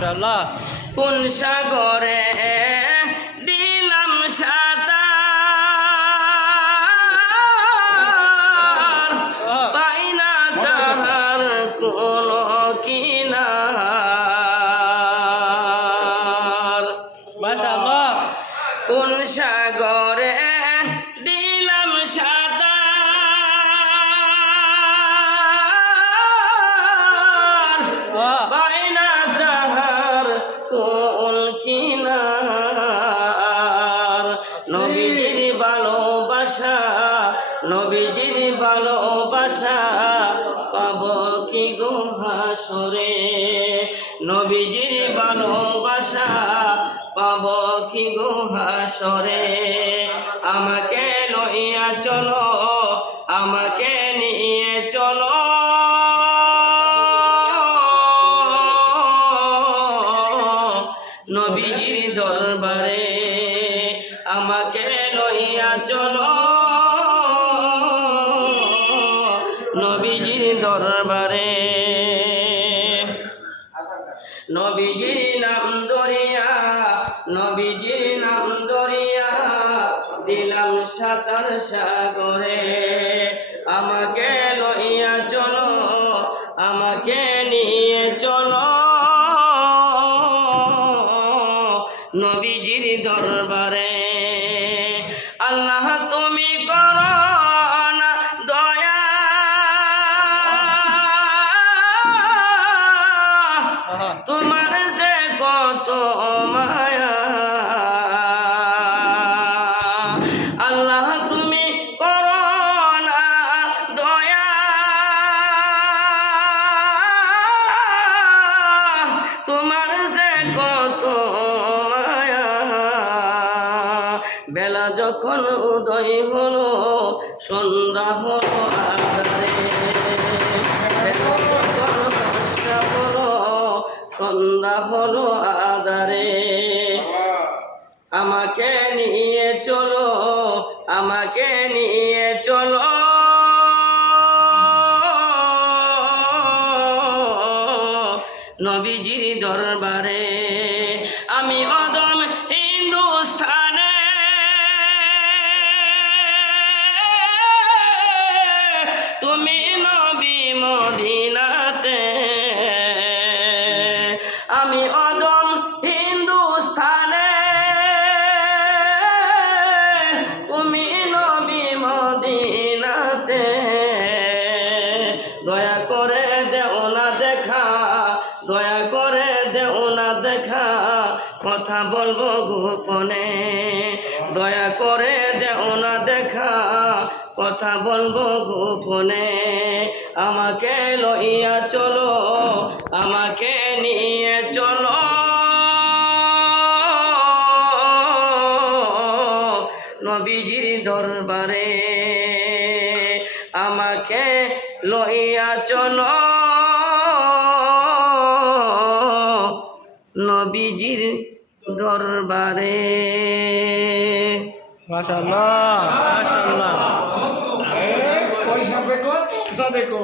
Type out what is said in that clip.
মাশাআল্লাহ। কোন সাগরে দিলাম সাঁতার, পাই না তাহার কোন কিনার। মাশাআল্লাহ। কোন সাগরে দিলাম সাঁতার, পাই না তাহার কোন কিনার। নবীজির ভালোবাসা, নবীজির ভালোবাসা পাব কি গো হাসরে। নবীজির ভালোবাসা পাব কি গো হাসরে। আমাকে লইয়া চলো, আমাকে নিয়ে চলো, নবীজির দরবারে। আমাকে লইয়া চলো নবীজির দরবারে। নবীজির নাম ধরিয়া, নবীজির নাম ধরিয়া দিলাম সাঁতার সাগরে। আমাকে লইয়া চলো, আমাকে নিয়ে চলো, নবীজির দরবারে। আল্লাহ তুমি করো না দয়া, তোমার যে কত মায়া। আল্লাহ তুমি করো না দয়া, তোমার যে কত মায়া। বেলা যখন উদয় হলো, সন্ধ্যা হলো আঁধারে। বেলা যখন ফর্সা হলো, সন্ধ্যা হলো আঁধারে। আমাকে নিয়ে চলো, আমাকে নিয়ে চলো, নবীজির দরবারে। আমি অদম হিন্দুস্থানে, তুমি নবী মদিনাতে। আমি অদম হিন্দুস্থানে, তুমি নবী মদিনাতে। দয়া করে দেও না দেখা, দয়া করে দেও না দেখা, কথা বলবো গোপনে। দয়া করে দেও না দেখা, কথা বলবো গোপনে। আমাকে লইয়া চলো, আমাকে নিয়ে চলো, নবীজির দরবারে। আমাকে লইয়া চলো, নবীজির দরবারে। মাশাআল্লাহ মাশাআল্লাহ। पैसा देखो,